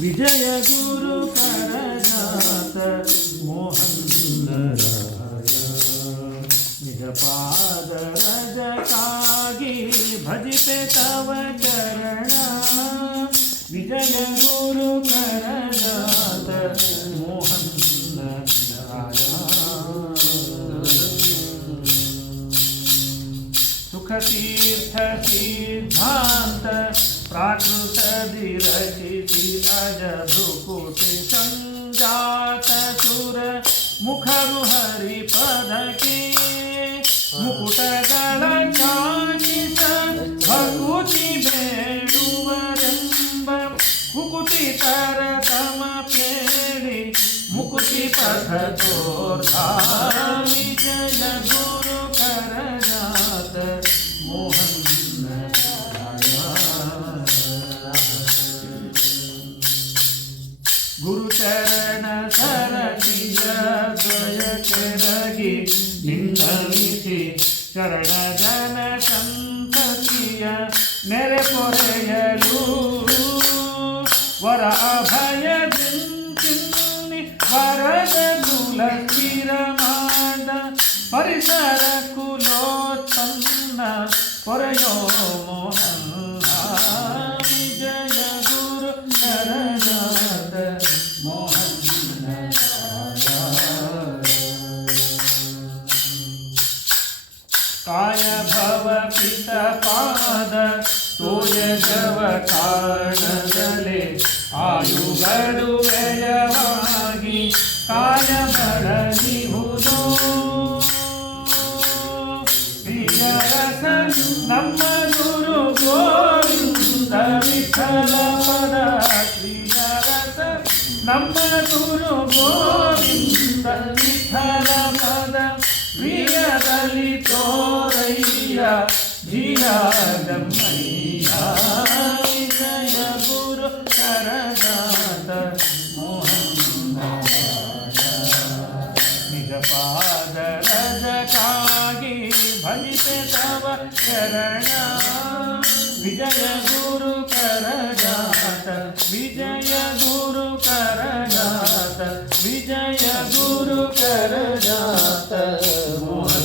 विजय गुरु करजात मोहन राय निज पाद रज कागी भजते तव चरण विजय गुरु करजात मोहन राय सुख तीर्थ सिद्धांत प्राकृत विरचिति अज भ्रुकुटि संजात सुर मुखरुहरि पद के मुकुटಗಳ ಚಾಚಿತ ಭಕುತಿ ಬೇಡುವರೆಂಬ ಕುಕುತಿತರ ತಮ ಪೇಳಿ ಮುಕುತಿ ಪಥ ತೋರ್ಧಾ ವಿಜಯ ಗುರು करजात मोहन गुरु चरण सरसिज द्वय ಕೆರಗಿ ನಿಂದಲಿಸಿ ಶರಣ ಜನ ಸಂತತಿಯ ನೆರೆ ಪೊರೆಯಲು ವರ ಅಭಯದಿಂತಿನ್ನಿ ವರದ ಕುಲ ಸ್ಥಿರಮಾದ ಪರಿಸರ ಕುಲೋತ್ಪನ್ನ ಪೊರೆಯೋ ಮೋಹನ್ ವಿಜಯ ಗುರು करजात मोहन काय भव पित पाद तोय जव कारणदले आयुगಡು ವ್ಯಯವಾಗಿ ಕಾಯ ಬರಲಿಹುದು ಪ್ರಿಯರಸ ನಮ್ಮ ಗುರು ಗೋವಿಂದ ವಿಠಲ ಪದ ಪ್ರಿಯರಸ ನಮ್ಮ ಗುರು ಗೋವಿಂದ ವಿಠಲ ಪದ ಪ್ರಿಯದಲ್ಲಿ ತೋರಯ್ಯ ಧೀರಾಗಮಯ್ಯ ವಿಜಯ ಗುರು करजात मोहन निज पाद रज कागी भजते तव चरण विजय गुरु करजात विजय गुरु करजात विजय गुरु करजात मोहन